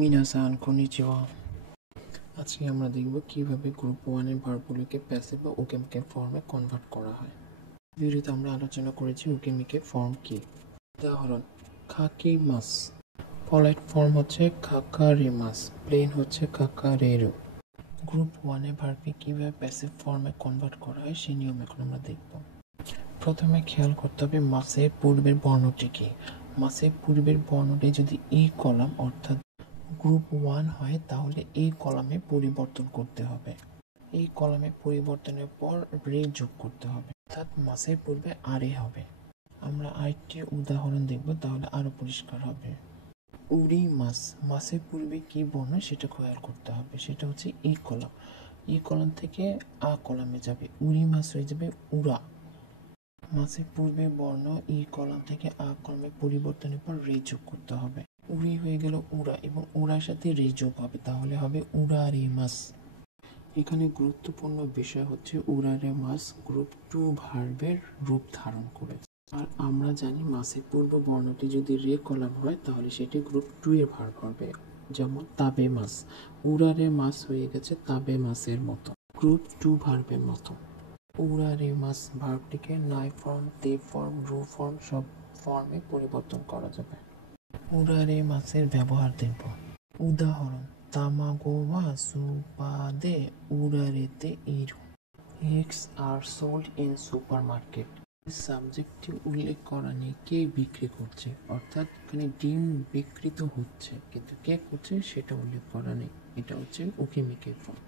মিনাসান কনিচিওয়া। আজকে আমরা দেখব কিভাবে গ্রুপ 1 এর ভার্বগুলোকে প্যাসিভ বা ওকেমিকে ফর্মে কনভার্ট করা হয়। ভিডিওতে আমরা আলোচনা করেছি ওকেমিকে ফর্ম কি। উদাহরণ: খাকিমাস। পলাইট ফর্ম হচ্ছে খাকারিমাস, প্লেন হচ্ছে খাকারেরু। গ্রুপ 1 এর ভার্বকে কিভাবে প্যাসিভ ফর্মে কনভার্ট করা হয় সেই নিয়ম এখন আমরা দেখব। প্রথমে খেয়াল করতে হবে মাসের পূর্বের বর্ণটি কি। মাসের পূর্বের বর্ণটি যদি কলাম অর্থাৎ গ্রুপ 1 হয় তাহলে কলামে পরিবর্তন করতে হবে। কলামে পরিবর্তনের পর রে যোগ করতে হবে, অর্থাৎ মাসের পূর্বে আরে হবে। আমরা আরেকটি উদাহরণ দেখব, তাহলে আরো পরিষ্কার হবে। উড়ি মাস, মাসের পূর্বে কি বর্ণ সেটা খেয়াল করতে হবে, সেটা হচ্ছে কলাম। কলাম থেকে আ কলামে যাবে, উড়ি মাস হয়ে যাবে উড়া। মাসের পূর্বে বর্ণ কলাম থেকে আ কলামে পরিবর্তনের পর রে যোগ করতে হবে। উড়ি হয়ে গেল উড়া এবং উড়ার সাথে রে যোগ হবে, তাহলে হবে উড়ারে মাস। এখানে গুরুত্বপূর্ণ বিষয় হচ্ছে উড়ারে মাস গ্রুপ 2 ভার্বের রূপ ধারণ করেছে। আর আমরা জানি মাসের পূর্ব বর্ণটি যদি রে কলাম হয় তাহলে সেটি গ্রুপ 2 এর ভার্ব হবে। যেমন তাবে মাস, উড়ারে মাস হয়ে গেছে তাবে মাসের মতো, গ্রুপ 2 ভার্বের মতো। উড়ারে মাস ভার্বটিকে নাই ফর্ম, তে ফর্ম, রু ফর্ম সব ফর্মে পরিবর্তন করা যাবে। উড়ারে মাসের ব্যবহার দেখব। উদাহরণ: তামাগো ওয়া সুপা দে উড়ারেতে ইরু। Eggs are sold in supermarket. সাবজেক্টটি উল্লেখ করা নেই কে বিক্রি করছে, অর্থাৎ এখানে ডিম বিকৃত হচ্ছে, কিন্তু কে করছে সেটা উল্লেখ করা নেই। এটা হচ্ছে ওকেমিকে ফর্ম।